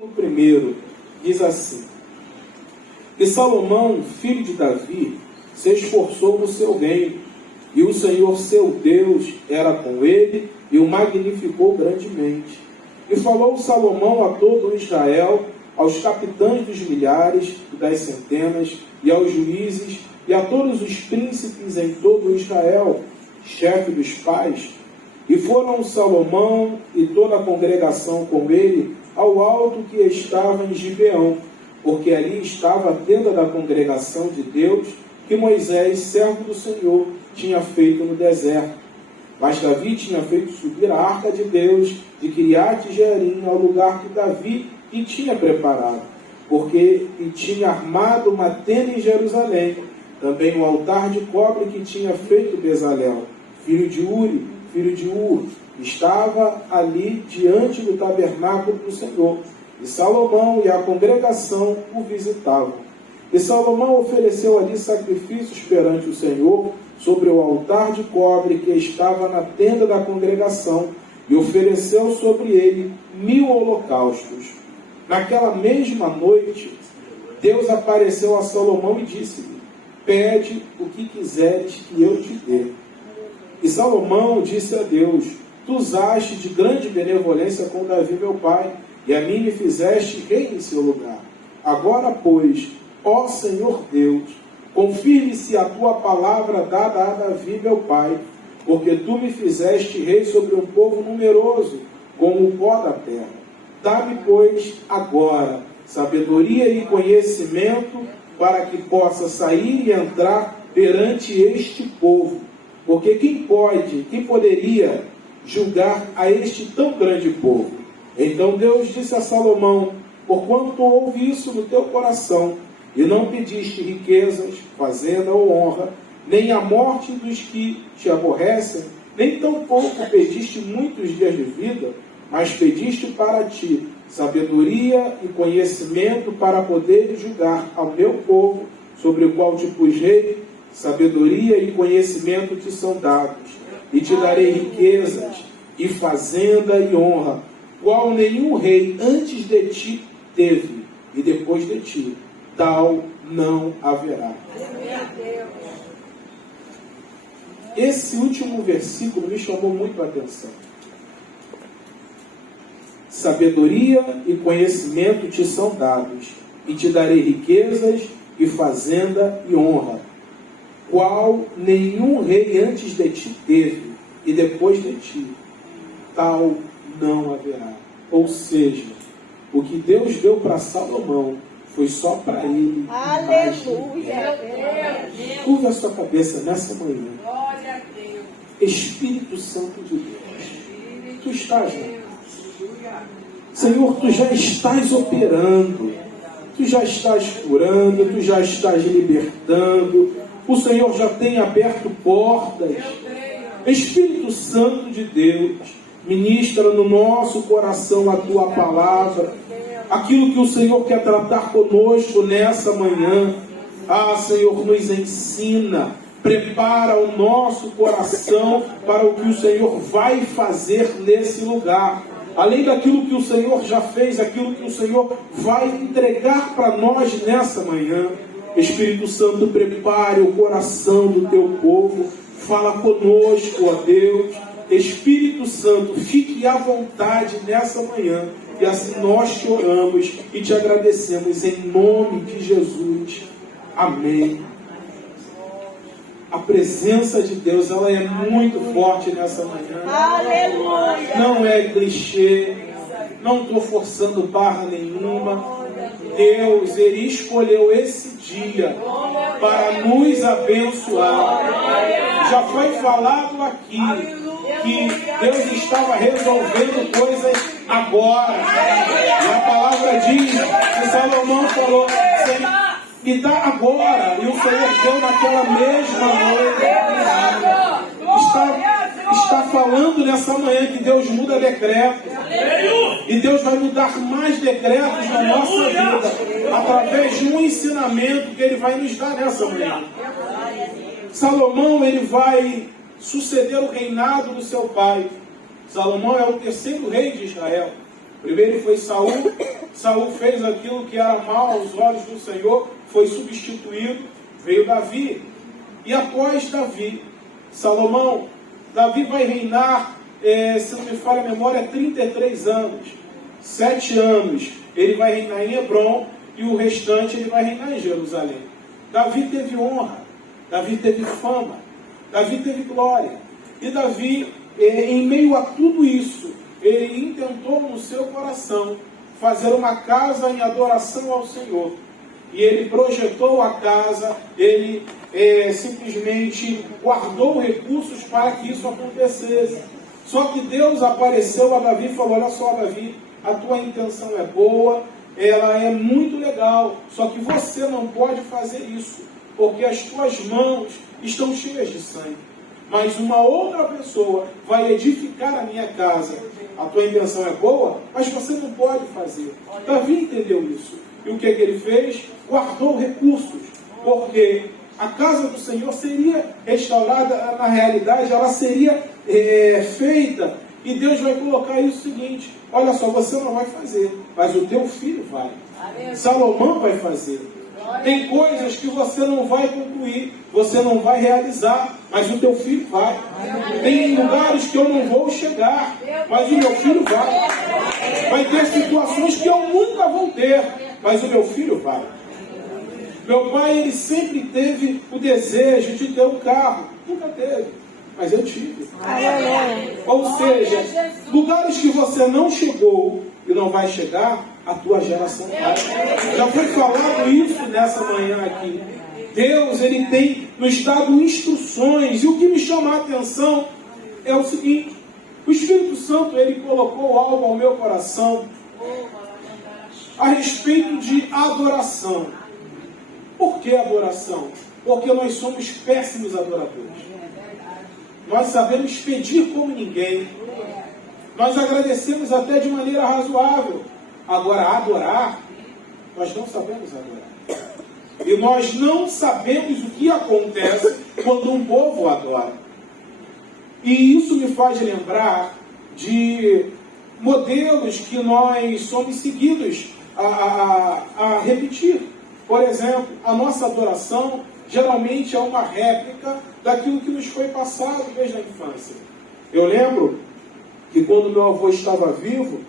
No primeiro, diz assim: que Salomão, filho de Davi, se esforçou no seu reino, e o Senhor seu Deus era com ele, e o magnificou grandemente. E falou Salomão a todo Israel, aos capitães dos milhares e das centenas, e aos juízes, e a todos os príncipes em todo Israel, chefe dos pais. E foram Salomão e toda a congregação com ele ao alto que estava em Gibeão, porque ali estava a tenda da congregação de Deus, que Moisés, servo do Senhor, tinha feito no deserto. Mas Davi tinha feito subir a arca de Deus de Quiriate-Jearim ao lugar que Davi lhe tinha preparado, porque lhe tinha armado uma tenda em Jerusalém, também o altar de cobre que tinha feito Bezalel, filho de Uri, filho de Ur, estava ali diante do tabernáculo do Senhor. E Salomão e a congregação o visitavam. E Salomão ofereceu ali sacrifícios perante o Senhor sobre o altar de cobre que estava na tenda da congregação, e ofereceu sobre ele 1000 holocaustos. Naquela mesma noite, Deus apareceu a Salomão e disse-lhe: pede o que quiseres que eu te dê. E Salomão disse a Deus: tu usaste de grande benevolência com Davi meu pai, e a mim me fizeste rei em seu lugar. Agora, pois, ó Senhor Deus, confirme-se a tua palavra dada a Davi meu pai, porque tu me fizeste rei sobre um povo numeroso, como o pó da terra. Dá-me, pois, agora sabedoria e conhecimento, para que possa sair e entrar perante este povo. Porque quem poderia julgar a este tão grande povo? Então Deus disse a Salomão: porquanto houve isso no teu coração, e não pediste riquezas, fazenda ou honra, nem a morte dos que te aborrecem, nem tampouco pediste muitos dias de vida, mas pediste para ti sabedoria e conhecimento para poder julgar ao meu povo, sobre o qual te pus rei. Sabedoria e conhecimento te são dados, e te darei riquezas, e fazenda e honra, qual nenhum rei antes de ti teve, e depois de ti, tal não haverá. Esse último versículo me chamou muito a atenção. Sabedoria e conhecimento te são dados, e te darei riquezas, e fazenda e honra, qual nenhum rei antes de ti teve, e depois de ti, tal não haverá. Ou seja, o que Deus deu para Salomão foi só para ele. Aleluia! Curva a sua cabeça nessa manhã. Glória a Deus! Espírito Santo de Deus, tu estás lá. Senhor, tu já estás operando, tu já estás curando, tu já estás libertando. O Senhor já tem aberto portas. Espírito Santo de Deus, ministra no nosso coração a tua palavra, aquilo que o Senhor quer tratar conosco nessa manhã. Ah, Senhor, nos ensina, prepara o nosso coração para o que o Senhor vai fazer nesse lugar. Além daquilo que o Senhor já fez, aquilo que o Senhor vai entregar para nós nessa manhã. Espírito Santo, prepare o coração do teu povo, fala conosco, ó Deus. Espírito Santo, fique à vontade nessa manhã, e assim nós te oramos e te agradecemos em nome de Jesus. Amém. A presença de Deus, ela é muito forte nessa manhã. Aleluia! Não é clichê, não estou forçando barra nenhuma. Deus, Ele escolheu esse dia para nos abençoar. Já foi falado aqui que Deus estava resolvendo coisas agora. E a palavra diz que Salomão falou: me dá agora. E o Senhor deu naquela mesma noite. Está falando nessa manhã que Deus muda decretos. E Deus vai mudar mais decretos na nossa vida, através de um ensinamento que Ele vai nos dar nessa manhã. Salomão, ele vai suceder o reinado do seu pai. Salomão é o terceiro rei de Israel. Primeiro foi Saul. Saul fez aquilo que era mal aos olhos do Senhor, foi substituído, veio Davi. E após Davi, Salomão, Davi vai reinar, se não me falha a memória, 33 anos. 7 anos ele vai reinar em Hebrom e o restante ele vai reinar em Jerusalém. Davi teve honra, Davi teve fama, Davi teve glória. E Davi, em meio a tudo isso, ele intentou no seu coração fazer uma casa em adoração ao Senhor. E ele projetou a casa, ele simplesmente guardou recursos para que isso acontecesse. Só que Deus apareceu a Davi e falou: olha só, Davi, a tua intenção é boa, ela é muito legal, só que você não pode fazer isso, porque as tuas mãos estão cheias de sangue. Mas uma outra pessoa vai edificar a minha casa. A tua intenção é boa, mas você não pode fazer. Davi entendeu isso. E o que ele fez? Guardou recursos, porque a casa do Senhor seria restaurada, na realidade, ela seria feita, e Deus vai colocar isso o seguinte: olha só, você não vai fazer, mas o teu filho vai. Salomão vai fazer. Tem coisas que você não vai concluir, você não vai realizar, mas o teu filho vai. Tem lugares que eu não vou chegar, mas o meu filho vai. Vai ter situações que eu nunca vou ter, mas o meu filho vai. Meu pai, ele sempre teve o desejo de ter um carro. Nunca teve, mas eu tive. Ou seja, lugares que você não chegou e não vai chegar, a tua geração vai. Já foi falado isso nessa manhã aqui. Deus, ele tem nos dado instruções, e o que me chama a atenção é o seguinte: o Espírito Santo, ele colocou algo ao meu coração a respeito de adoração. Por que adoração? Porque nós somos péssimos adoradores. Nós sabemos pedir como ninguém. Nós agradecemos até de maneira razoável. Agora, adorar, nós não sabemos adorar. E nós não sabemos o que acontece quando um povo adora. E isso me faz lembrar de modelos que nós somos seguidos a repetir. Por exemplo, a nossa adoração geralmente é uma réplica daquilo que nos foi passado desde a infância. Eu lembro que quando meu avô estava vivo,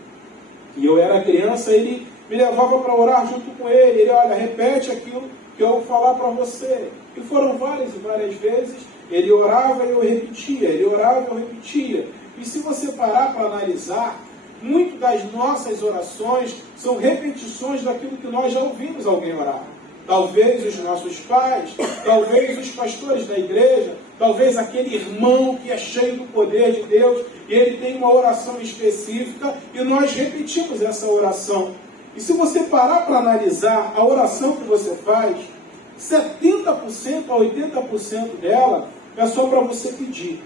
e eu era criança, ele me levava para orar junto com ele. Ele: olha, repete aquilo que eu vou falar para você. E foram várias e várias vezes. Ele orava e eu repetia, ele orava e eu repetia. E se você parar para analisar, muitas das nossas orações são repetições daquilo que nós já ouvimos alguém orar. Talvez os nossos pais, talvez os pastores da igreja, talvez aquele irmão que é cheio do poder de Deus, e ele tem uma oração específica, e nós repetimos essa oração. E se você parar para analisar a oração que você faz, 70% a 80% dela é só para você pedir.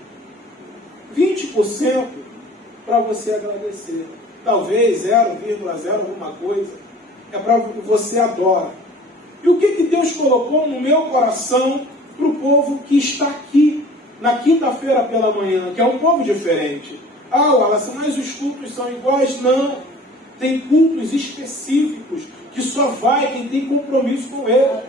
20% para você agradecer. Talvez 0,0 alguma coisa é para você adorar. E o que Deus colocou no meu coração para o povo que está aqui na quinta-feira pela manhã, que é um povo diferente? Ah, Wallace, mas os cultos são iguais? Não. Tem cultos específicos que só vai quem tem compromisso com ele.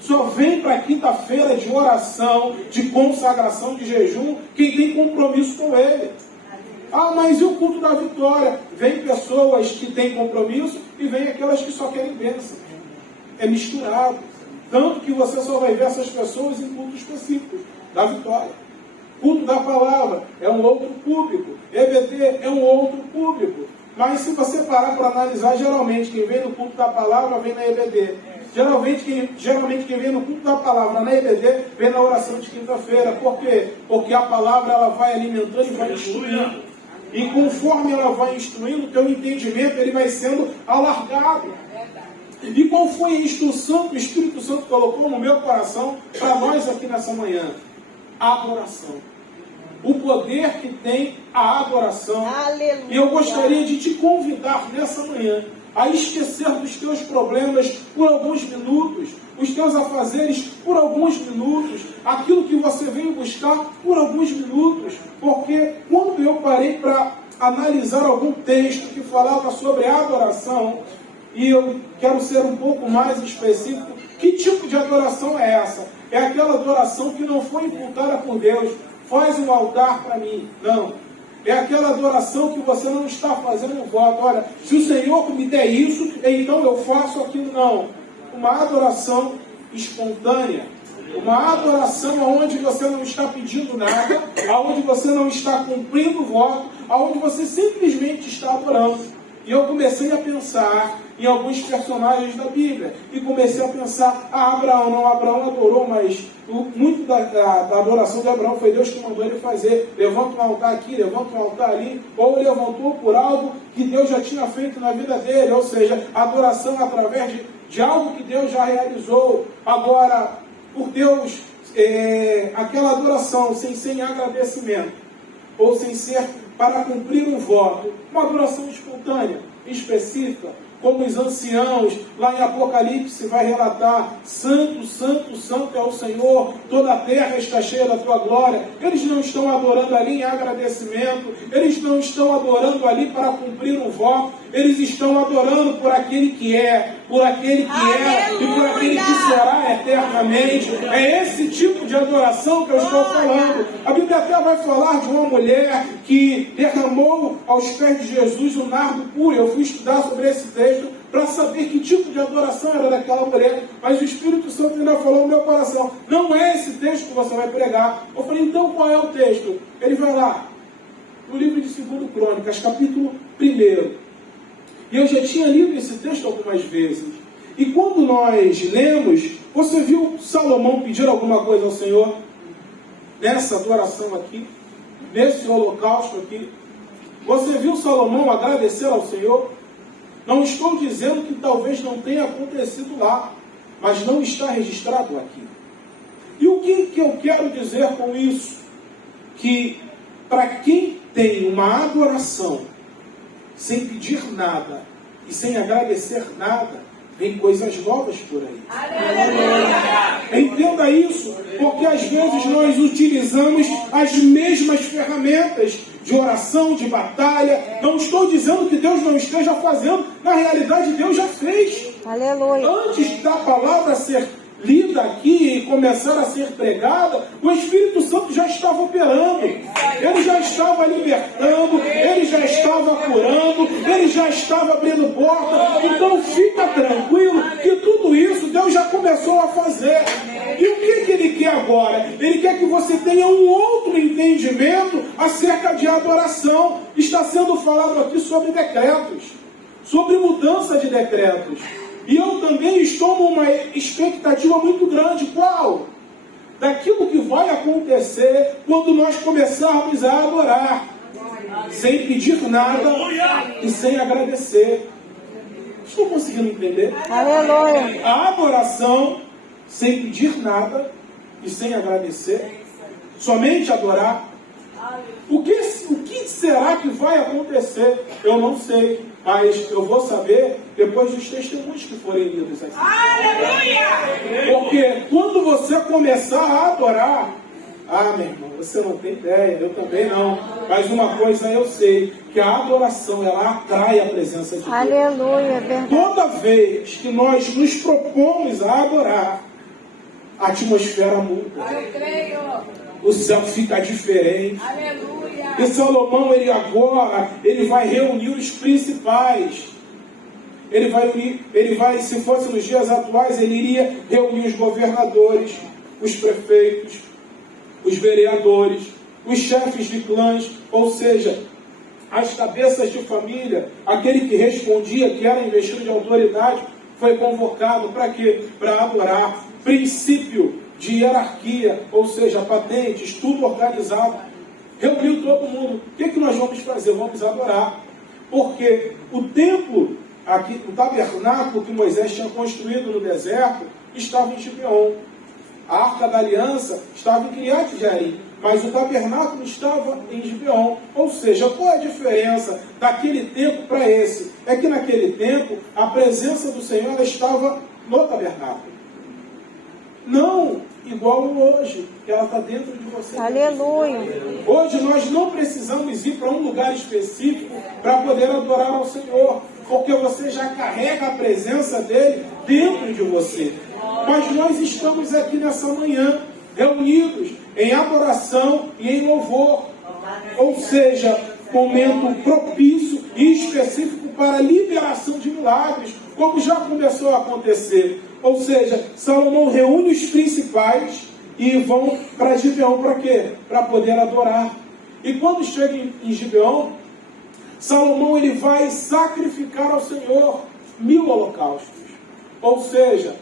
Só vem para a quinta-feira de oração, de consagração, de jejum, quem tem compromisso com ele. Ah, mas e o culto da vitória? Vem pessoas que têm compromisso e vem aquelas que só querem bênção. É misturado. Tanto que você só vai ver essas pessoas em cultos específicos da vitória. Culto da palavra é um outro público. EBD é um outro público. Mas se você parar para analisar, geralmente quem vem no culto da palavra vem na EBD. Geralmente quem vem no culto da palavra na EBD vem na oração de quinta-feira. Por quê? Porque a palavra ela vai alimentando e vai instruindo. E conforme ela vai instruindo, o teu entendimento ele vai sendo alargado. E qual foi a instrução que o Espírito Santo colocou no meu coração para nós aqui nessa manhã? A adoração. O poder que tem a adoração. Aleluia. E eu gostaria de te convidar nessa manhã a esquecer dos teus problemas por alguns minutos, os teus afazeres por alguns minutos, aquilo que você veio buscar por alguns minutos, porque quando eu parei para analisar algum texto que falava sobre adoração, e eu quero ser um pouco mais específico. Que tipo de adoração é essa? É aquela adoração que não foi imputada por Deus. Faz um altar para mim. Não. É aquela adoração que você não está fazendo um voto. Olha, se o Senhor me der isso, então eu faço aquilo. Não. Uma adoração espontânea. Uma adoração onde você não está pedindo nada, onde você não está cumprindo o voto, onde você simplesmente está adorando. E eu comecei a pensar em alguns personagens da Bíblia. E comecei a pensar, Abraão, não, Abraão adorou, mas muito da adoração de Abraão foi Deus que mandou ele fazer. Levanta um altar aqui, levanta um altar ali. Ou levantou por algo que Deus já tinha feito na vida dele. Ou seja, adoração através de algo que Deus já realizou. Agora, por Deus, aquela adoração sem agradecimento, ou sem ser para cumprir um voto, uma adoração espontânea, específica, como os anciãos, lá em Apocalipse vai relatar, santo, santo, santo é o Senhor, toda a terra está cheia da tua glória. Eles não estão adorando ali em agradecimento, eles não estão adorando ali para cumprir um voto, eles estão adorando por aquele que é, por aquele que é e por aquele que será eternamente. É esse tipo de adoração que eu estou falando. A Bíblia até vai falar de uma mulher que derramou aos pés de Jesus o nardo puro. Eu fui estudar sobre esse texto para saber que tipo de adoração era daquela mulher, mas o Espírito Santo ainda falou no meu coração, não é esse texto que você vai pregar. Eu falei, então qual é o texto? Ele vai lá, no livro de 2 Crônicas, capítulo 1. E eu já tinha lido esse texto algumas vezes. E quando nós lemos, você viu Salomão pedir alguma coisa ao Senhor? Nessa adoração aqui, nesse holocausto aqui. Você viu Salomão agradecer ao Senhor? Não estou dizendo que talvez não tenha acontecido lá, mas não está registrado aqui. E o que eu quero dizer com isso? Que para quem tem uma adoração sem pedir nada e sem agradecer nada, vem coisas novas por aí. Aleluia! Entenda isso, porque às vezes nós utilizamos as mesmas ferramentas de oração, de batalha. Não estou dizendo que Deus não esteja fazendo, na realidade Deus já fez. Aleluia! Antes da palavra ser lida aqui e começar a ser pregada, o Espírito Santo já estava operando, ele já estava libertando, ele já estava curando, ele já estava abrindo porta. Então fica tranquilo que tudo isso Deus já começou a fazer. E o que ele quer agora? Ele quer que você tenha um outro entendimento acerca de adoração. Está sendo falado aqui sobre decretos, sobre mudança de decretos. E eu também estou numa expectativa muito grande. Qual? Daquilo que vai acontecer quando nós começarmos a adorar, sem pedir nada e sem agradecer. Estou conseguindo entender? Aleluia! A adoração sem pedir nada e sem agradecer, somente adorar. O que será que vai acontecer? Eu não sei, mas eu vou saber depois dos testemunhos que forem lidos aqui. Aleluia! Porque quando você começar a adorar, meu irmão, você não tem ideia, eu também não, mas uma coisa eu sei, que a adoração, ela atrai a presença de Deus. Aleluia, verdade. Toda vez que nós nos propomos a adorar, a atmosfera muda. O céu fica diferente. Aleluia! E Salomão, ele vai reunir os principais. Ele vai, se fosse nos dias atuais, ele iria reunir os governadores, os prefeitos, os vereadores, os chefes de clãs, ou seja, as cabeças de família, aquele que respondia, que era investido de autoridade, foi convocado para quê? Para adorar. Princípio de hierarquia, ou seja, patentes, tudo organizado. Reuniu todo mundo. O que nós vamos fazer? Vamos adorar. Porque o templo, aqui, o tabernáculo que Moisés tinha construído no deserto, estava em Gibeon. A Arca da Aliança estava em Criat Jearim, mas o tabernáculo estava em Gibeon. Ou seja, qual é a diferença daquele tempo para esse? É que naquele tempo a presença do Senhor estava no tabernáculo, não igual hoje, que ela está dentro de você. Aleluia. Hoje nós não precisamos ir para um lugar específico para poder adorar ao Senhor, porque você já carrega a presença dele dentro de você. Mas nós estamos aqui nessa manhã, reunidos em adoração e em louvor. Ou seja, momento propício e específico para a liberação de milagres, como já começou a acontecer. Ou seja, Salomão reúne os principais e vão para Gibeão para quê? Para poder adorar. E quando chega em Gibeão, Salomão ele vai sacrificar ao Senhor 1000 holocaustos. Ou seja,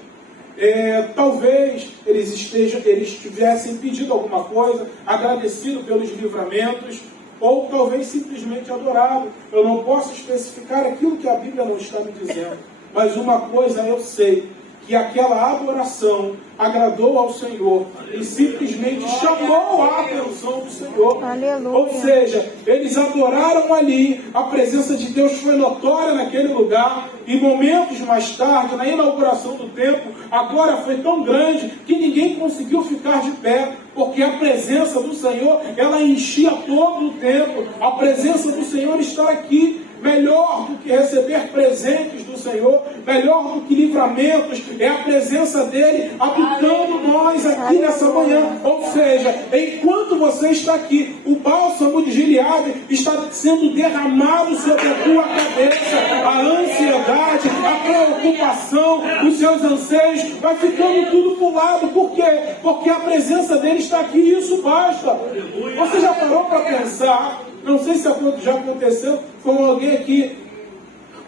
talvez eles tivessem pedido alguma coisa, agradecido pelos livramentos, ou talvez simplesmente adorado. Eu não posso especificar aquilo que a Bíblia não está me dizendo, mas uma coisa eu sei, que aquela adoração agradou ao Senhor e simplesmente chamou a atenção do Senhor. Aleluia. Ou seja, eles adoraram ali, a presença de Deus foi notória naquele lugar, e momentos mais tarde, na inauguração do templo, a glória foi tão grande que ninguém conseguiu ficar de pé, porque a presença do Senhor, ela enchia todo o templo. A presença do Senhor está aqui. Melhor do que receber presentes do Senhor, melhor do que livramentos, é a presença dele habitando nós aqui nessa manhã. Ou seja, enquanto você está aqui, o bálsamo de Gileade está sendo derramado sobre a tua cabeça. A ansiedade, a preocupação, os seus anseios, vai ficando tudo para o lado. Por quê? Porque a presença dele está aqui e isso basta. Você já parou para pensar? Não sei se já aconteceu com alguém aqui.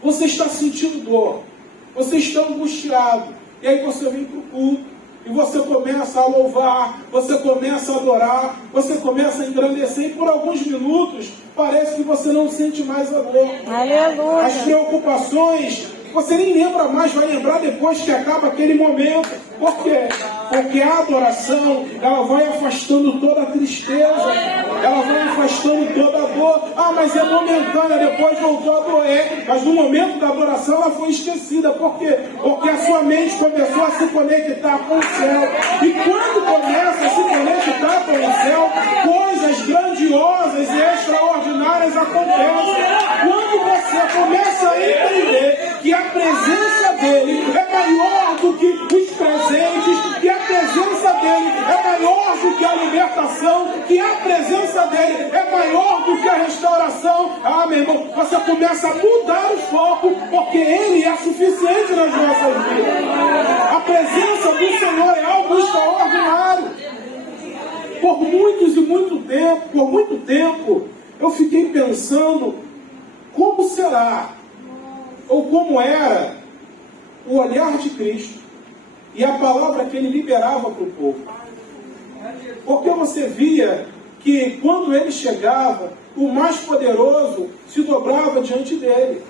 Você está sentindo dor, você está angustiado, e aí você vem para o culto, e você começa a louvar, você começa a adorar, você começa a engrandecer, e por alguns minutos parece que você não sente mais a dor. Aleluia. As preocupações, você nem lembra mais, vai lembrar depois que acaba aquele momento. Por quê? Porque a adoração, ela vai afastando toda a tristeza, ela vai afastando toda a dor. Ah, mas é momentânea, depois voltou a doer. Mas no momento da adoração ela foi esquecida. Por quê? Porque a sua mente começou a se conectar com o céu. E quando começa a se conectar com o céu, coisas grandiosas e extraordinárias acontecem. Quando você começa a entender que a presença dele é maior do que os presentes, que a presença dele é maior do que a libertação, que a presença dele é maior do que a restauração. Ah, meu irmão, você começa a mudar o foco, porque ele é suficiente nas nossas vidas. A presença do Senhor é algo extraordinário. Por muito tempo, eu fiquei pensando como será, ou como era, o olhar de Cristo e a palavra que ele liberava para o povo. Porque você via que quando ele chegava, o mais poderoso se dobrava diante dele.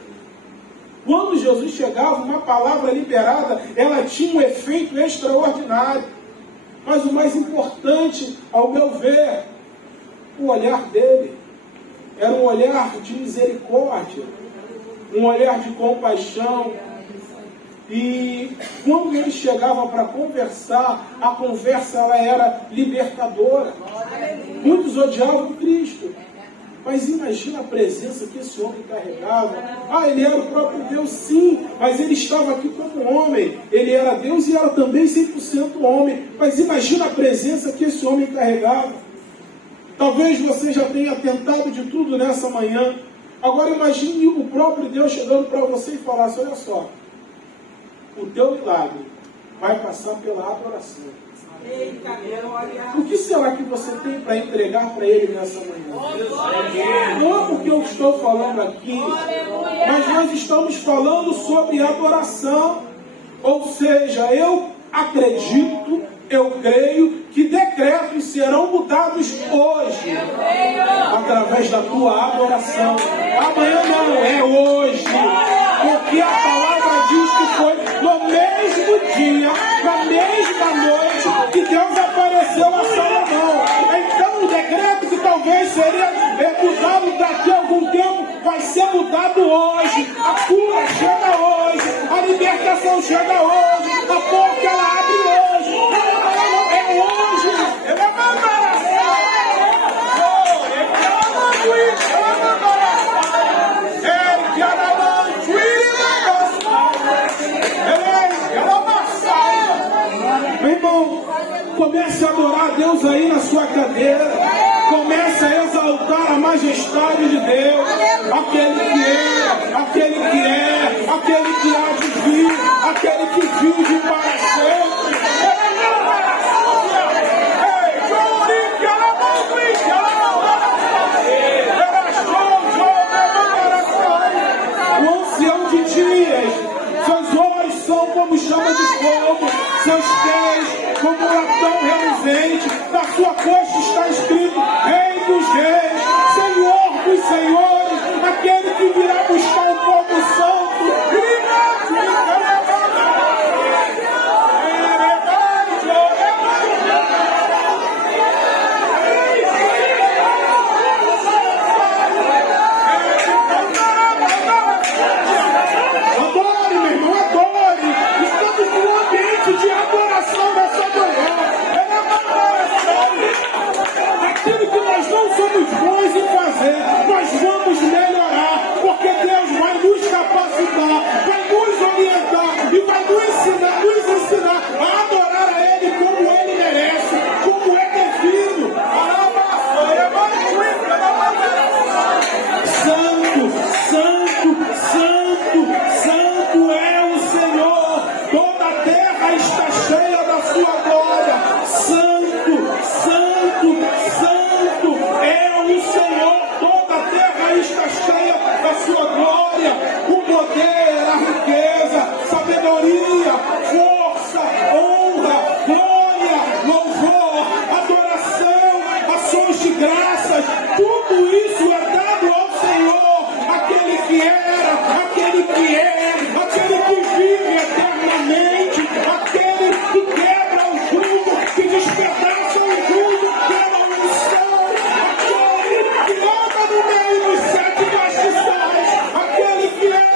Quando Jesus chegava, uma palavra liberada, ela tinha um efeito extraordinário. Mas o mais importante, ao meu ver, o olhar dele era um olhar de misericórdia, um olhar de compaixão. E quando ele chegava para conversar, a conversa ela era libertadora. Muitos odiavam Cristo, mas imagina a presença que esse homem carregava. Ah, ele era o próprio Deus, sim, mas ele estava aqui como homem. Ele era Deus e era também 100% homem. Mas imagina a presença que esse homem carregava. Talvez você já tenha tentado de tudo nessa manhã. Agora imagine o próprio Deus chegando para você e falasse: olha só, o teu milagre vai passar pela adoração. O que será que você tem para entregar para Ele nessa manhã? Não é porque eu estou falando aqui, mas nós estamos falando sobre adoração. Ou seja, eu acredito, eu creio que decretos serão mudados hoje, através da tua adoração. Amanhã não, é hoje. Porque a palavra diz que foi no mesmo dia, na mesma noite, que Deus apareceu a Salomão. Então o decreto que talvez seria mudado daqui a algum tempo, vai ser mudado hoje. A cura chega hoje, a libertação chega hoje, a porta ela abre hoje. Não, é Meu irmão, comece a adorar a Deus aí na sua cadeira. Comece a exaltar a majestade de Deus. Aquele que é, aquele que é, aquele que há de vir, aquele que vive para sempre. O ancião de dias, seus olhos são como chama de fogo, seus pés como um latão reluzente, na sua coxa está escrito Rei dos Reis, Senhor dos Senhores, aquele que virá buscar o povo santo. Adore, meu irmão, adore. Estamos num ambiente de adoração nessa manhã. Aquilo que nós não somos bons em fazer, nós vamos melhorar, porque Deus vai nos capacitar, vai nos orientar e vai nos ensinar a adorar a Ele como Ele merece, como é devido. Santo, santo, santo, santo é o Senhor, toda a terra está cheia da sua glória. Santo, santo, santo é o Senhor, toda a terra está cheia da sua glória. O poder, a riqueza, sabedoria, força, honra, glória, louvor, adoração, ações de graças, tudo isso é dado ao Senhor, aquele que era, aquele que é, aquele que vive eternamente, aquele que quebra o jugo, que despedaça o jugo pela unção, aquele que anda no meio dos 7 castiçais, aquele que era.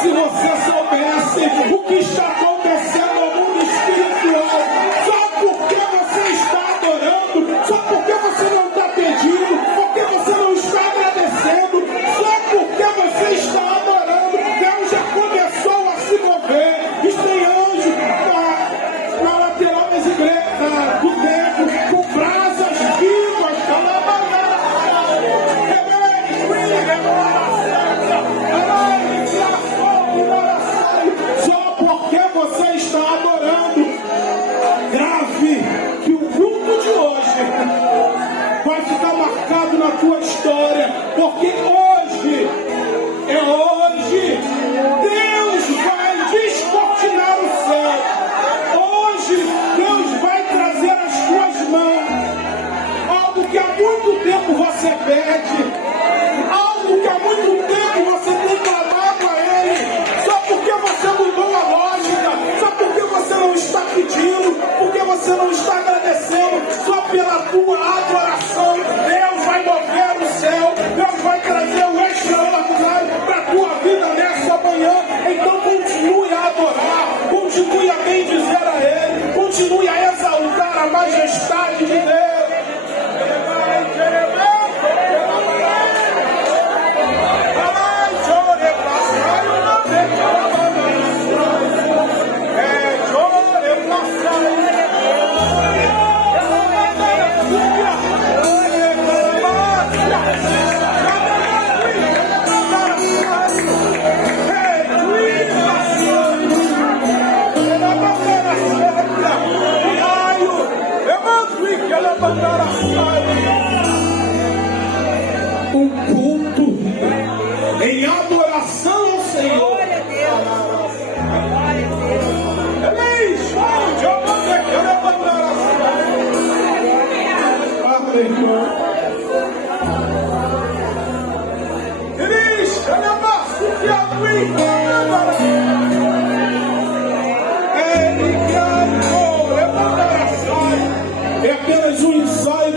Se você soubesse o que está acontecendo no mundo espiritual, só porque você está adorando, só porque você não está pedindo, porque você não está agradecendo, só porque você está adorando, Deus já começou a se mover. Tem anjo na lateral das igrejas, do templo, com brasas vivas, só porque você está adorando. Grave que o culto de hoje vai ficar marcado na tua história, porque hoje é hoje. Deus vai descortinar o céu. Hoje Deus vai trazer às tuas mãos algo que há muito tempo você pede, algo que há muito tempo você tem clamado a Ele, só porque você mudou a lógica, só porque você não está pedindo, porque você não está agradecendo, só pela tua adoração. Deus vai mover o céu, Deus vai trazer o extraordinário para a tua vida nessa manhã. Então continue a adorar, continue a bendizer a Ele, continue a exaltar a majestade de Deus. Um culto em adoração ao Senhor. É apenas um ensaio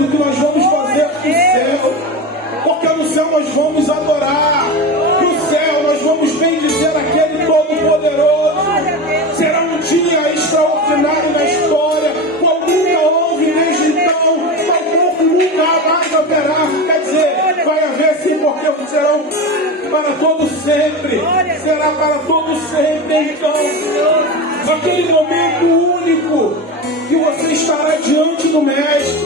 sempre, será para todo sempre. Então, aquele momento único que você estará diante do Mestre,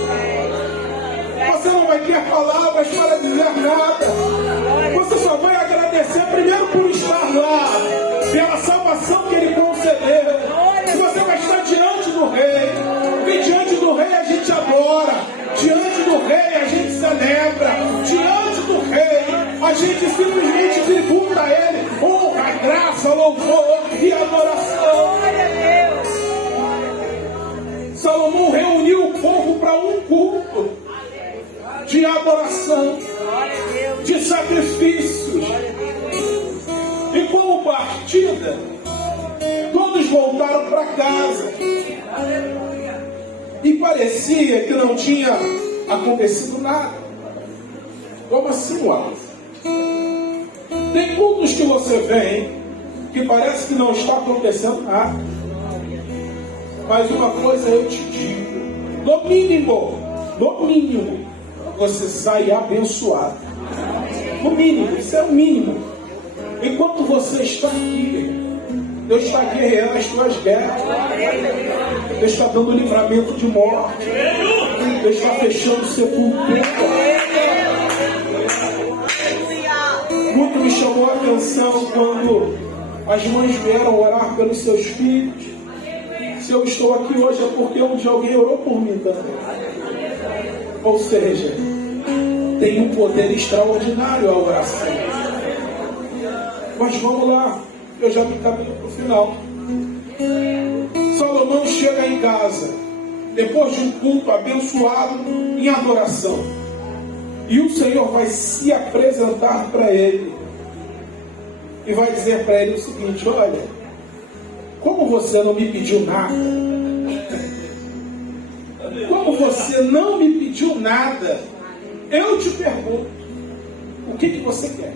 você não vai ter palavras para dizer nada. Você só vai agradecer primeiro por estar lá, pela salvação que Ele concedeu. E você vai estar diante do Rei. E diante do Rei a gente adora. Diante do Rei a gente celebra. Diante do Rei a gente simplesmente tributa a Ele honra, graça, louvor e adoração. Salomão reuniu o povo para um culto de adoração, de sacrifícios. E como partida, todos voltaram para casa. E parecia que não tinha acontecido nada. Como assim, Wallace? Tem cultos que você vem que parece que não está acontecendo nada. Mas uma coisa eu te digo: no mínimo, você sai abençoado. No mínimo, isso é o mínimo. Enquanto você está aqui, Deus está guerreando as tuas guerras. Deus está dando livramento de morte. Deus está fechando sepultura. Muito me chamou a atenção quando as mães vieram orar pelos seus filhos. Se eu estou aqui hoje é porque um dia alguém orou por mim também. Ou seja, tem um poder extraordinário a oração. Mas vamos lá, eu já me caminho para o final. Salomão chega em casa, depois de um culto abençoado em adoração. E o Senhor vai se apresentar para ele. E vai dizer para ele o seguinte: olha, como você não me pediu nada, como você não me pediu nada, eu te pergunto, o que você quer?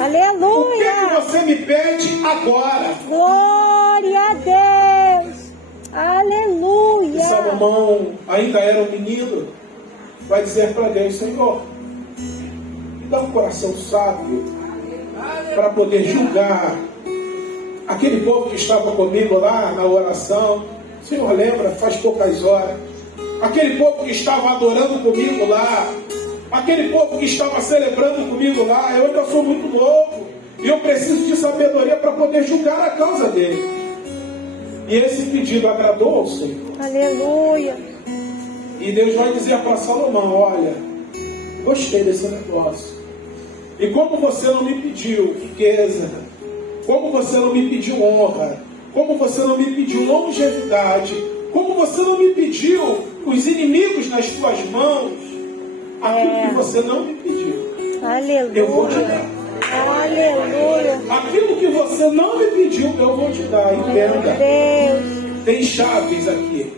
Aleluia! O que você me pede agora? Glória a Deus! Aleluia! Salomão ainda era um menino, vai dizer para Deus: Senhor, me dá um coração sábio para poder julgar aquele povo que estava comigo lá na oração. O Senhor lembra, faz poucas horas. Aquele povo que estava adorando comigo lá. Aquele povo que estava celebrando comigo lá. Eu ainda sou muito novo. E eu preciso de sabedoria para poder julgar a causa dele. E esse pedido agradou ao Senhor. Aleluia! E Deus vai dizer para Salomão: olha, gostei desse negócio. E como você não me pediu riqueza, como você não me pediu honra, como você não me pediu longevidade, como você não me pediu os inimigos nas tuas mãos, aquilo que você não me pediu, Aleluia! eu vou te dar. Aleluia! Aquilo que você não me pediu, eu vou te dar. Entenda. Deus! Tem chaves aqui.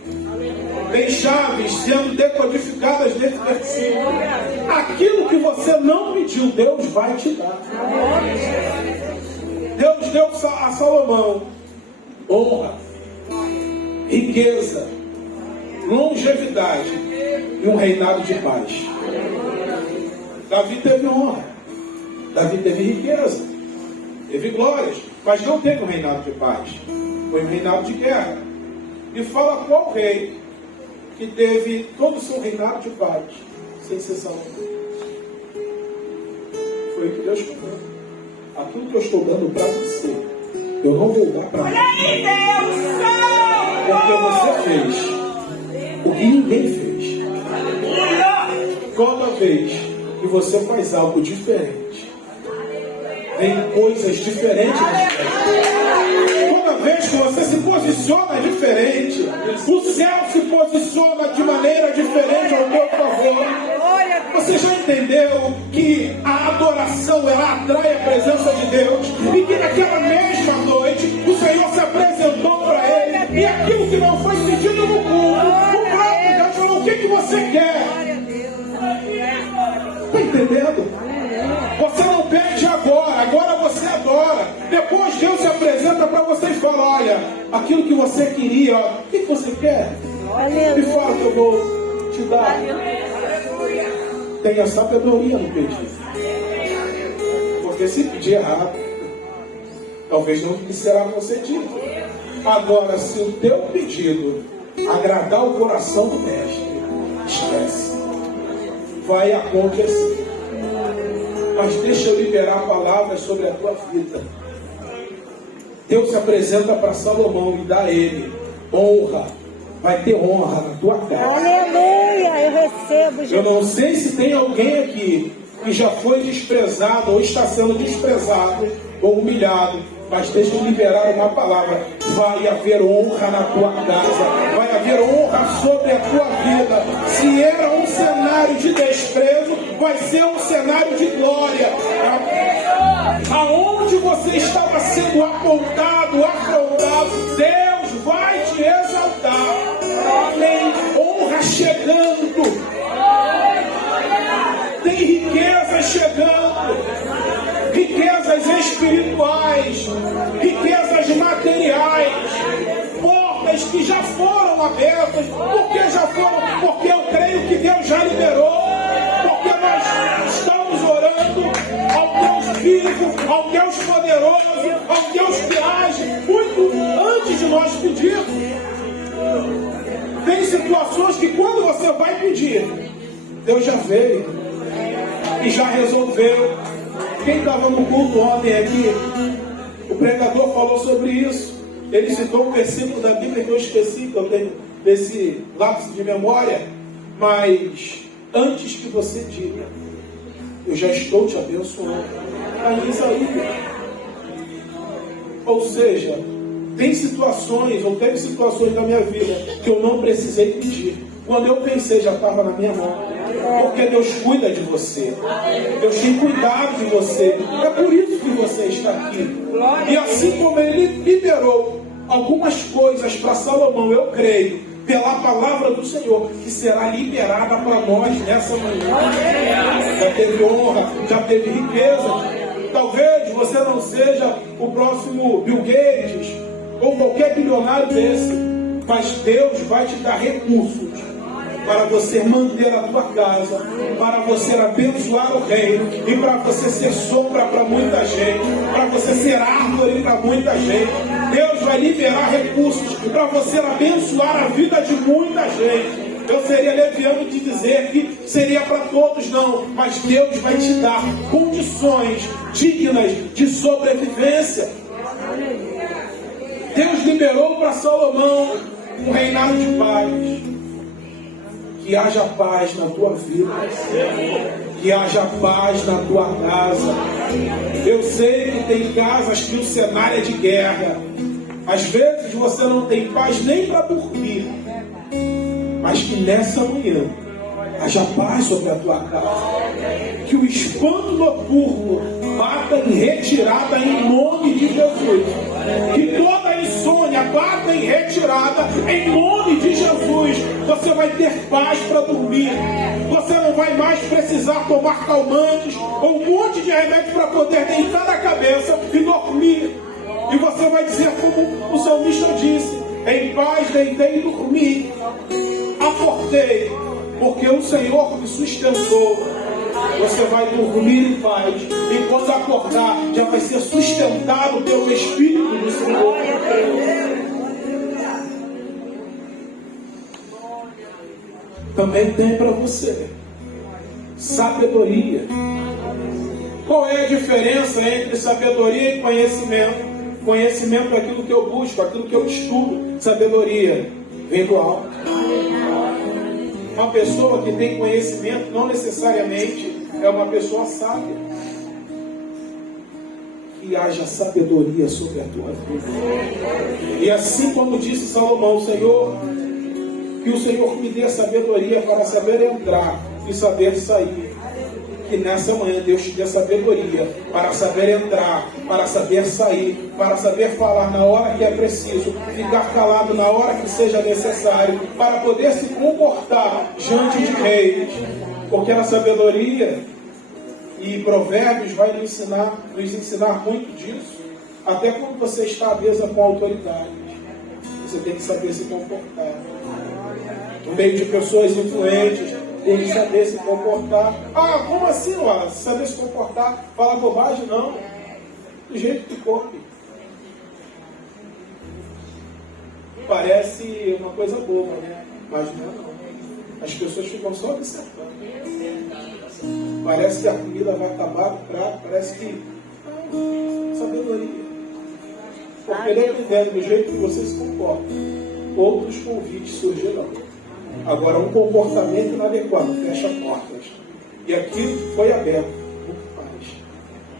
Tem chaves sendo decodificadas nesse versículo. Aquilo que você não pediu, Deus vai te dar. Deus deu a Salomão honra, riqueza, longevidade e um reinado de paz. Davi teve honra, Davi teve riqueza, teve glórias, mas não teve um reinado de paz. Foi um reinado de guerra. E fala qual rei que teve todo o seu reinado de paz, sem ser Salomão. Foi o que Deus falou. Aquilo que eu estou dando para você, eu não vou dar para você. Porque você fez o que ninguém fez. Toda vez que você faz algo diferente, vem coisas diferentes. Toda vez que você se posiciona diferente, o céu se posiciona de maneira diferente ao teu favor. Você já entendeu que a adoração ela atrai a presença de Deus? E que naquela mesma noite o Senhor se apresentou para ele. E aquilo que não foi pedido no culto, o próprio Deus falou: o que você quer? Está entendendo? Você não pede agora você adora. Depois Deus se apresenta para você e fala: olha, aquilo que você queria, o que você quer? Me fala que eu vou te dar. Tenha sabedoria no pedido. Porque Porque se pedir errado, talvez não lhe será concedido. Agora, se o teu pedido agradar o coração do mestre, esquece. Vai acontecer. Mas deixa eu liberar palavras sobre a tua vida. Deus se apresenta para Salomão e dá a ele honra. Vai ter honra na tua casa. Aleluia, eu recebo, Eu Jesus. não sei se tem alguém aqui que já foi desprezado ou está sendo desprezado ou humilhado, mas deixa eu liberar uma palavra. Vai haver honra na tua casa, vai haver honra sobre a tua vida. Se era um cenário de desprezo, vai ser um cenário de glória. Aonde você estava sendo apontado, afrontado, Deus vai te exaltar. Tem honra chegando, tem riqueza chegando, riquezas espirituais, riquezas materiais, portas que já foram abertas. Por que já foram? Porque eu creio que Deus já liberou, porque nós estamos orando ao Deus vivo, ao Deus poderoso, ao Deus que age muito antes de nós pedirmos. Tem situações que quando você vai pedir, Deus já veio e já resolveu. Quem estava no culto ontem aqui, o pregador falou sobre isso. Ele citou um versículo da Bíblia que eu esqueci, que eu tenho desse lapso de memória. Mas antes que você diga, eu já estou te abençoando. Está em Isaías. Ou seja, tem situações, ou teve situações na minha vida que eu não precisei pedir. Quando eu pensei, já estava na minha mão. Porque Deus cuida de você. Deus tem cuidado de você. É por isso que você está aqui. E assim como Ele liberou algumas coisas para Salomão, eu creio, pela palavra do Senhor, que será liberada para nós nessa manhã. Já teve honra, já teve riqueza. Talvez você não seja o próximo Bill Gates ou qualquer bilionário desse, mas Deus vai te dar recursos para você manter a tua casa, para você abençoar o reino e para você ser sombra para muita gente, para você ser árvore para muita gente. Deus vai liberar recursos para você abençoar a vida de muita gente. Eu seria leviano de dizer que seria para todos, não, mas Deus vai te dar condições dignas de sobrevivência. Deus liberou para Salomão um reinado de paz. Que haja paz na tua vida, que haja paz na tua casa. Eu sei que tem casas que o cenário é de guerra. Às vezes você não tem paz nem para dormir, mas que nessa manhã haja paz sobre a tua casa. Que o espanto noturno bata em retirada em nome de Jesus. Que toda insônia bata em retirada em nome de Jesus. Você vai ter paz para dormir. Você não vai mais precisar tomar calmantes ou um monte de remédio para poder deitar na cabeça e dormir. E você vai dizer como o salmista disse: em paz deitei e dormi, acordei, porque o Senhor me sustentou. Você vai dormir em paz, e quando acordar já vai ser sustentado pelo Espírito do Senhor. Também tem para você sabedoria. Qual é a diferença entre sabedoria e conhecimento? Conhecimento é aquilo que eu busco, aquilo que eu estudo. Sabedoria vem do alto. Uma pessoa que tem conhecimento não necessariamente é uma pessoa sábia. Que haja sabedoria sobre a tua vida. E assim como disse Salomão, Senhor, que o Senhor me dê sabedoria para saber entrar e saber sair. Que nessa manhã Deus te dê sabedoria para saber entrar, para saber sair, para saber falar na hora que é preciso, ficar calado na hora que seja necessário, para poder se comportar diante de reis. Porque a sabedoria e Provérbios vai nos ensinar muito disso. Até quando você está à mesa com autoridade, você tem que saber se comportar. No meio de pessoas influentes, Tem que saber se comportar. Ah, como assim, Wallace? Saber se comportar, falar bobagem? Não. Do jeito que come. Parece uma coisa boba, né? Mas não é não. As pessoas ficam só observando. Parece que a comida vai acabar no prato, parece que... Não, sabedoria. Porque dependendo do jeito que você se comporta, outros convites surgirão. Agora, um comportamento inadequado fecha portas. E aquilo que foi aberto, não faz.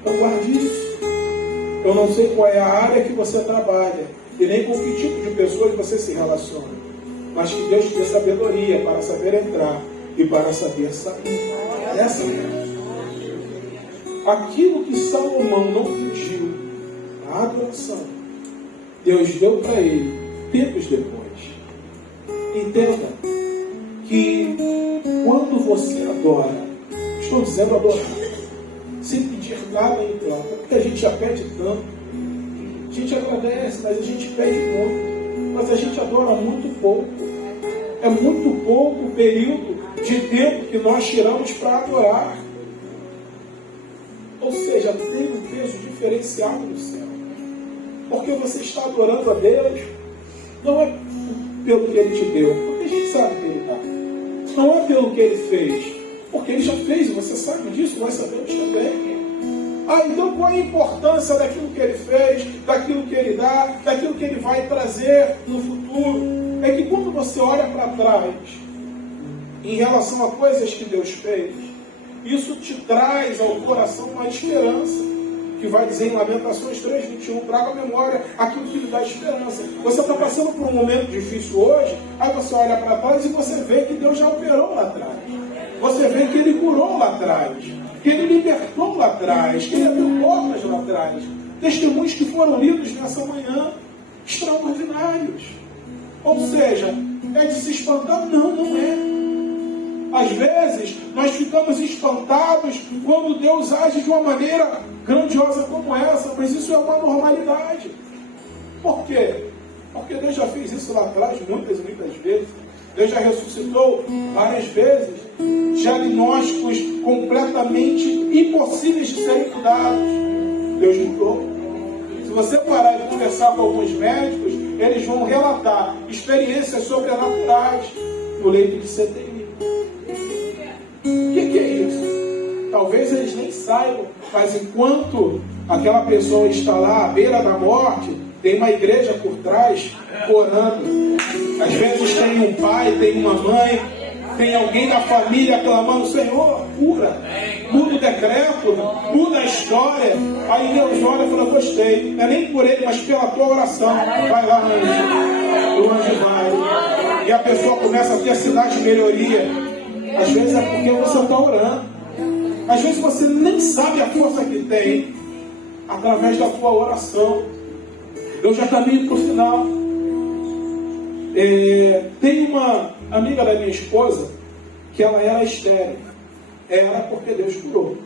Então, guarde isso. Eu não sei qual é a área que você trabalha, e nem com que tipo de pessoas você se relaciona. Mas que Deus te dê sabedoria para saber entrar e para saber sair. Essa é aquilo que Salomão não pediu, a adoração, Deus deu para ele tempos depois. Entenda que quando você adora, estou dizendo adorar, sem pedir nada em troca, porque a gente já pede tanto, a gente agradece, mas a gente pede muito, mas a gente adora muito pouco. É muito pouco o período de tempo que nós tiramos para adorar. Ou seja, tem um peso diferenciado no céu. Porque você está adorando a Deus, não é pelo que Ele te deu, porque a gente sabe que Ele dá. Não é pelo que Ele fez, porque Ele já fez, e você sabe disso, nós sabemos também. Ah, então qual é a importância daquilo que Ele fez, daquilo que Ele dá, daquilo que Ele vai trazer no futuro? É que quando você olha para trás, em relação a coisas que Deus fez, isso te traz ao coração uma esperança, que vai dizer em Lamentações 3:21, traga à memória aquilo que lhe dá esperança. Você está passando por um momento difícil hoje, aí você olha para trás e você vê que Deus já operou lá atrás. Você vê que Ele curou lá atrás, que Ele libertou lá atrás, que Ele abriu portas lá atrás. Testemunhos que foram lidos nessa manhã, extraordinários. Ou seja, é de se espantar? Não, não é. Às vezes, nós ficamos espantados quando Deus age de uma maneira grandiosa como essa, mas isso é uma normalidade. Por quê? Porque Deus já fez isso lá atrás muitas e muitas vezes. Deus já ressuscitou várias vezes diagnósticos completamente impossíveis de serem cuidados. Deus mudou. Se você parar e conversar com alguns médicos, eles vão relatar experiências sobrenaturais no leito de CTI. O que é isso? Talvez eles nem saibam, mas enquanto aquela pessoa está lá à beira da morte, tem uma igreja por trás orando. Às vezes tem um pai, tem uma mãe, tem alguém da família clamando: Senhor, cura, muda o decreto, muda a história. Aí Deus olha e fala: gostei, não é nem por ele, mas pela tua oração. Vai lá, anjo. O anjo vai. E a pessoa começa a ter sinais de melhoria. Às vezes é porque você está orando. Às vezes você nem sabe a força que tem através da tua oração. Eu já caminho para o final. Tem uma amiga da minha esposa que ela era estéril. Era porque Deus curou.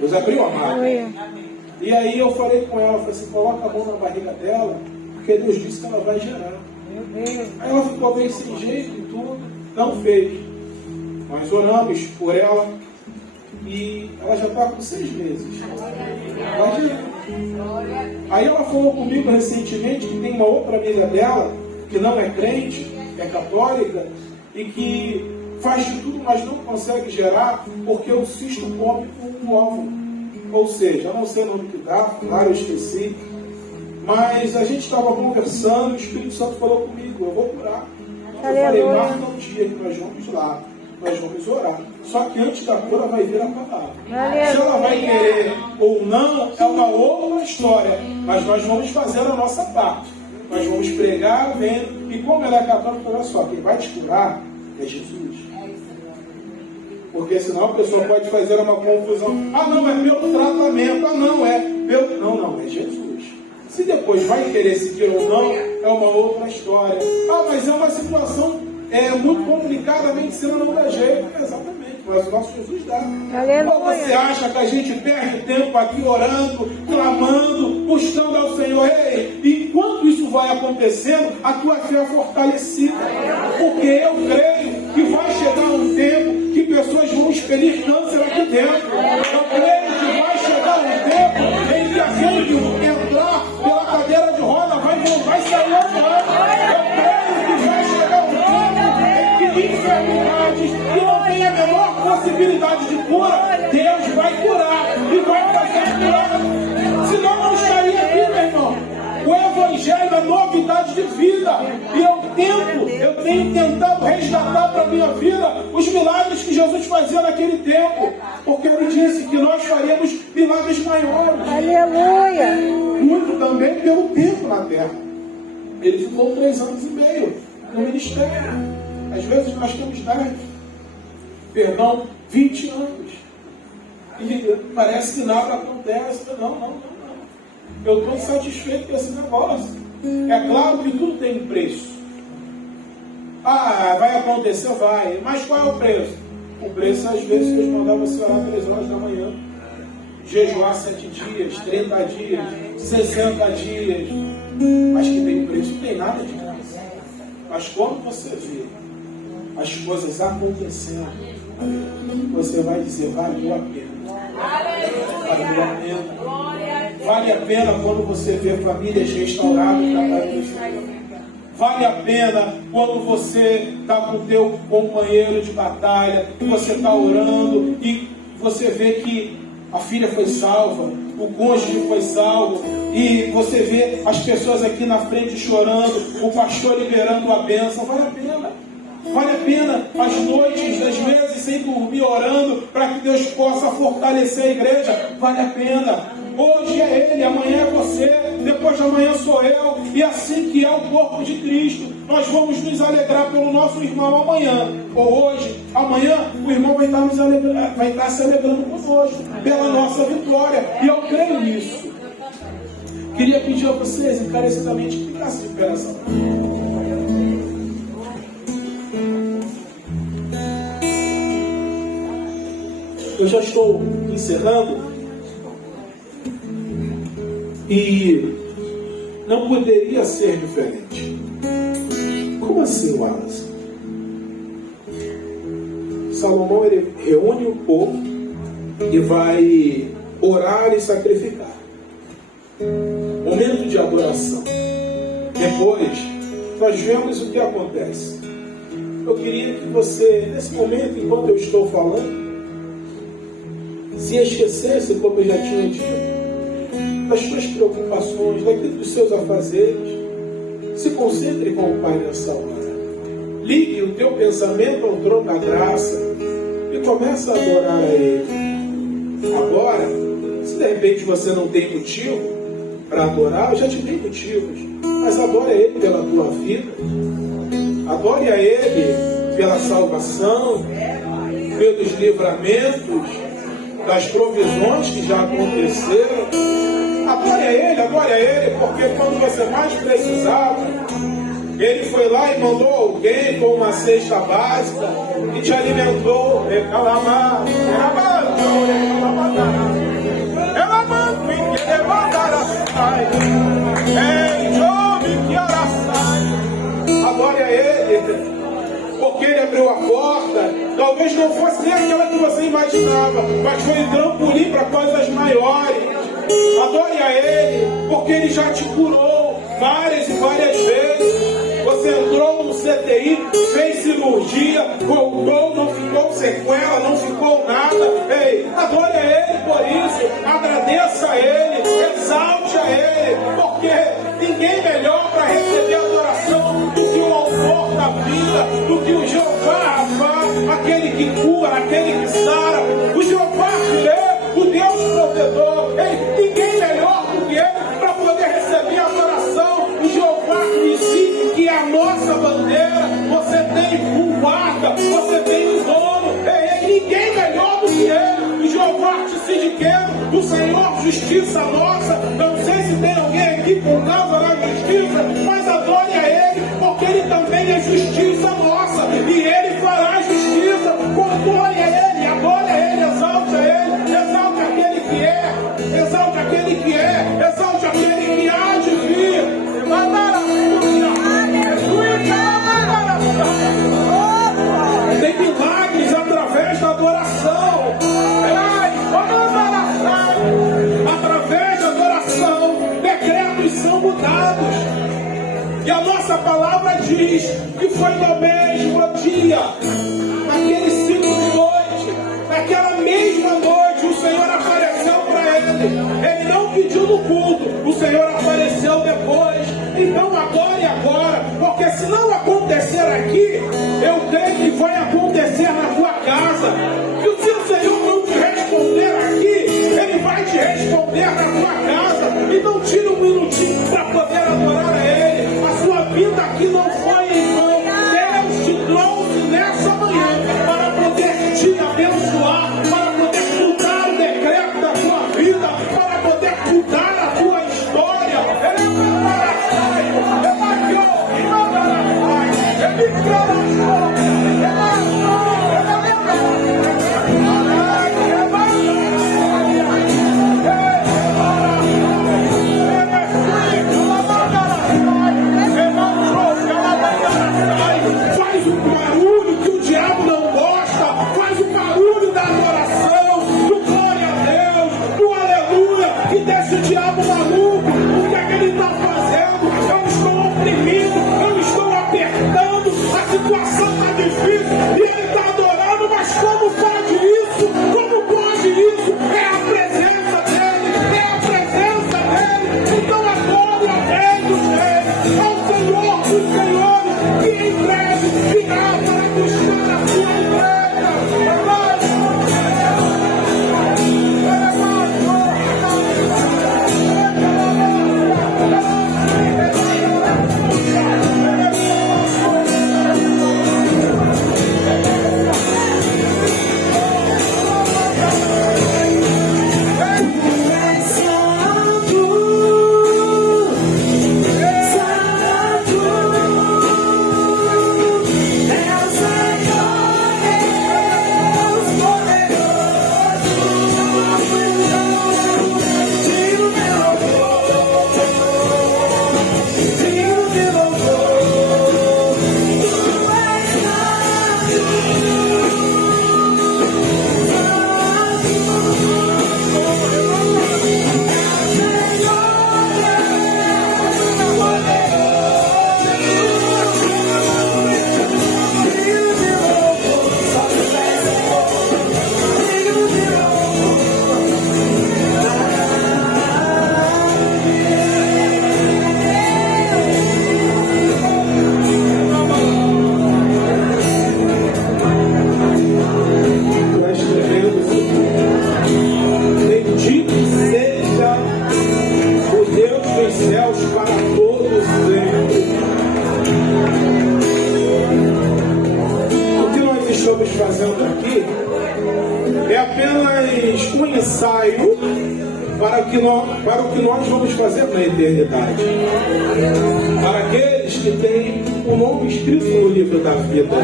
Deus abriu a marca. E aí eu falei com ela, falei assim: coloca a mão na barriga dela, porque Deus disse que ela vai gerar. Aí ela ficou bem sem jeito e tudo, não fez. Nós oramos por ela e ela já está com 6 meses. Aí ela falou comigo recentemente que tem uma outra amiga dela que não é crente, é católica, e que faz de tudo, mas não consegue gerar porque o cisto come com um óvulo. Ou seja, eu não sei o nome que dá, claro, eu esqueci. Mas a gente estava conversando, o Espírito Santo falou comigo: eu vou curar. Eu falei: marca um dia que nós vamos lá. Nós vamos orar. Só que antes da cura vai vir a palavra. Se ela vai querer ou não, é uma outra história. Mas nós vamos fazer a nossa parte. Nós vamos pregar, vendo. E como ela é católica, olha só, quem vai te curar é Jesus. Porque senão a pessoa pode fazer uma confusão. Ah, não, é pelo tratamento. Ah, não, é pelo... Não, é Jesus. Se depois vai querer seguir ou não, é uma outra história. Ah, mas é uma situação muito complicada, a medicina não dá jeito. Exatamente, mas o nosso Jesus dá. Ou você acha que a gente perde tempo aqui orando, clamando, buscando ao Senhor? Ei, enquanto isso vai acontecendo, a tua fé é fortalecida. Porque eu creio que vai chegar um tempo que pessoas expelir câncer aqui dentro. Eu creio que vai chegar um tempo em que aquele que entrar pela cadeira de roda vai sair andando. Eu creio que vai chegar um tempo em que enfermidades que não tem a menor possibilidade de cura, Deus vai curar e vai fazer curar. Senão não estaria aqui, meu irmão. O Evangelho é novidade de vida. E eu tenho tentado resgatar para a minha vida os milagres que Jesus fazia naquele tempo. Porque Ele disse que nós faríamos milagres maiores. Aleluia. Muito também pelo tempo na terra. Ele ficou 3 anos e meio no ministério. Às vezes nós temos 20 anos. E parece que nada acontece. Não. Eu estou insatisfeito com esse negócio. É claro que tudo tem um preço. Vai acontecer? Vai. Mas qual é o preço? O preço, às vezes, Deus mandava você orar 3 horas da manhã. Jejuar 7 dias, 30 dias, 60 dias. Mas que tem preço, não tem nada de graça. Mas quando você vê as coisas acontecendo, você vai dizer, valeu a pena. Valeu a pena. Vale a pena quando você vê famílias restauradas na casa. Vale a pena quando você está com o teu companheiro de batalha, e você está orando e você vê que a filha foi salva, o cônjuge foi salvo, e você vê as pessoas aqui na frente chorando, o pastor liberando a bênção. Vale a pena. Vale a pena as noites, às vezes, sem dormir, orando para que Deus possa fortalecer a igreja. Vale a pena. Hoje é Ele, amanhã é você, depois de amanhã sou eu. E assim que é o corpo de Cristo, nós vamos nos alegrar pelo nosso irmão amanhã. Ou hoje, amanhã, o irmão vai estar se alegrando conosco pela nossa vitória. E eu creio nisso. Queria pedir a vocês encarecidamente que ficassem de pé nessa noite. Eu já estou encerrando e não poderia ser diferente. Como assim, Wallace? Salomão, ele reúne o povo e vai orar e sacrificar. Momento de adoração. Depois, nós vemos o que acontece. Eu queria que você, nesse momento, enquanto eu estou falando, se esquecesse, como eu já tinha dito, das suas preocupações, daquilo dos seus afazeres. Se concentre com o Pai nessa hora. Ligue o teu pensamento ao trono da graça e comece a adorar a Ele. Agora, se de repente você não tem motivo para adorar, eu já te dei motivos, mas adore a Ele pela tua vida. Adore a Ele pela salvação, pelos livramentos, das provisões que já aconteceram. Adore a Ele, porque quando você mais precisava, Ele foi lá e mandou alguém com uma cesta básica e te alimentou. Adore a Ele, porque Ele abriu a porta. Talvez não fosse nem aquela que você imaginava, mas foi um trampolim para coisas maiores. Adore a Ele, porque Ele já te curou várias e várias vezes. Você entrou no CTI, fez cirurgia, voltou, não ficou sequela, não ficou nada. Ei, adore a Ele por isso, agradeça a Ele, exalte a Ele, porque ninguém melhor para receber adoração do que o autor da vida, do que o Jeová Rafá, aquele que cura, aquele que sara, o Jeová Jireh, o Deus provedor. Ei, ninguém melhor do que Ele para poder receber a adoração. O Jeová Nissi, que é a nossa bandeira. Você tem um guarda, você tem um dono. Ei, ninguém melhor do que Ele. O Jeová Tsidiqueno, o Senhor Justiça nossa. Não sei se tem alguém aqui por causa da justiça, mas adore a Ele, porque Ele também é justiça nossa. E Ele fará justiça. Adore a Ele, adore a Ele, exalte a Ele, exalte aquele que é, exalte aquele que é, exalte aquele que há de vir. Tem milagres através da adoração. naquele mesmo dia, naquele ciclo de noite, naquela mesma noite, o Senhor apareceu para ele. Ele não pediu no culto, o Senhor apareceu depois. Então agora e agora, porque se não acontecer aqui, eu creio que vai acontecer na tua casa. Que se o Senhor não te responder aqui, Ele vai te responder na tua casa. Então tira um minutinho para poder adorar a Ele. A sua vida aqui não foi em vão. Deus te trouxe nessa manhã para poder te abençoar, para poder mudar o decreto da tua vida, para poder mudar a tua história. Faz o barulho que o diabo não gosta, faz o barulho da adoração, do glória a Deus, do aleluia, e deixa o diabo maluco. O que é que ele está fazendo? Eu estou oprimindo, eu estou apertando, a situação está difícil e ele está adorando, mas como pode isso? Como pode isso? É a presença dele, é a presença dele. Então adore a Deus dele, ao Senhor dos Senhores, que em breve virá para buscar a sua igreja. Para o que nós vamos fazer na eternidade. Para aqueles que têm o nome escrito no livro da vida.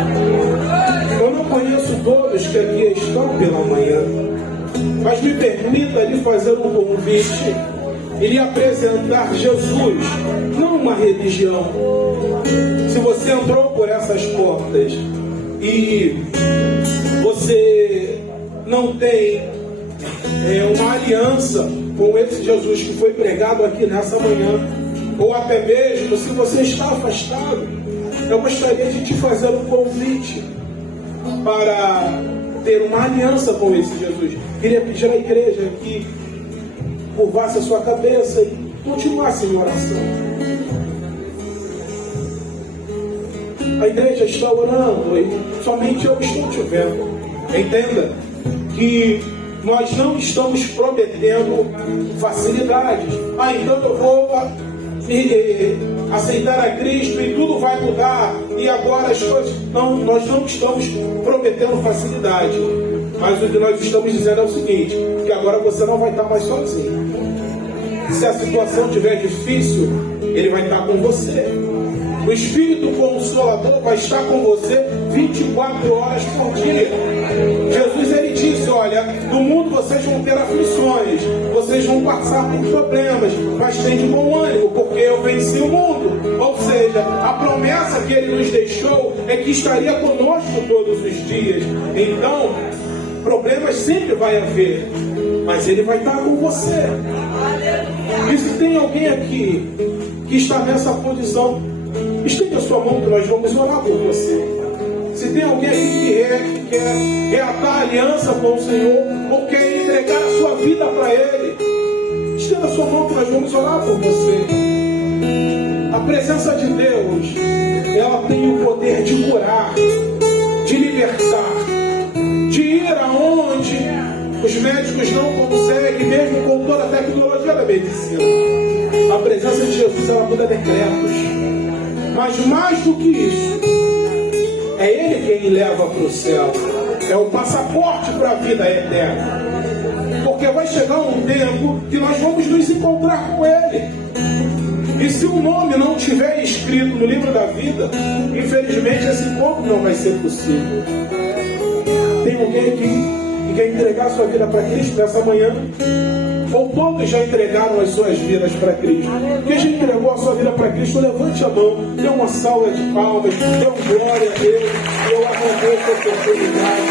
Eu não conheço todos que aqui estão pela manhã, mas me permita lhe fazer um convite e lhe apresentar Jesus, não uma religião. Se você entrou por essas portas e você não tem uma aliança com esse Jesus que foi pregado aqui nessa manhã, ou até mesmo se você está afastado, eu gostaria de te fazer um convite para ter uma aliança com esse Jesus. Queria pedir à igreja que curvasse a sua cabeça e continuasse em oração. A igreja está orando e somente eu estou te vendo. Entenda que nós não estamos prometendo facilidades. Então eu vou aceitar a Cristo e tudo vai mudar e agora as coisas... Não, nós não estamos prometendo facilidade, mas o que nós estamos dizendo é o seguinte, que agora você não vai estar mais sozinho. Se a situação estiver difícil, Ele vai estar com você. O Espírito Consolador vai estar com você 24 horas por dia. Jesus, Ele disse, olha, no mundo vocês vão ter aflições, vocês vão passar por problemas, mas tem de bom ânimo, porque eu venci o mundo. Ou seja, a promessa que Ele nos deixou é que estaria conosco todos os dias. Então, problemas sempre vai haver, mas Ele vai estar com você. E se tem alguém aqui que está nessa condição, Estende a sua mão que nós vamos orar por você. Se tem alguém aqui que quer reatar a aliança com o Senhor, ou quer entregar a sua vida para Ele, estenda a sua mão que nós vamos orar por você. A presença de Deus, ela tem o poder de curar, de libertar, de ir aonde os médicos não conseguem, mesmo com toda a tecnologia da medicina. A presença de Jesus, ela muda decretos. Mas mais do que isso, é Ele quem leva para o céu. É o passaporte para a vida eterna. Porque vai chegar um tempo que nós vamos nos encontrar com Ele. E se o nome não estiver escrito no livro da vida, infelizmente esse encontro não vai ser possível. Tem alguém aqui que quer entregar a sua vida para Cristo nessa manhã? Ou todos já entregaram as suas vidas para Cristo? Quem já entregou a sua vida para Cristo, levante a mão, dê uma salva de palmas, dê uma glória a Deus. Eu agradeço a oportunidade.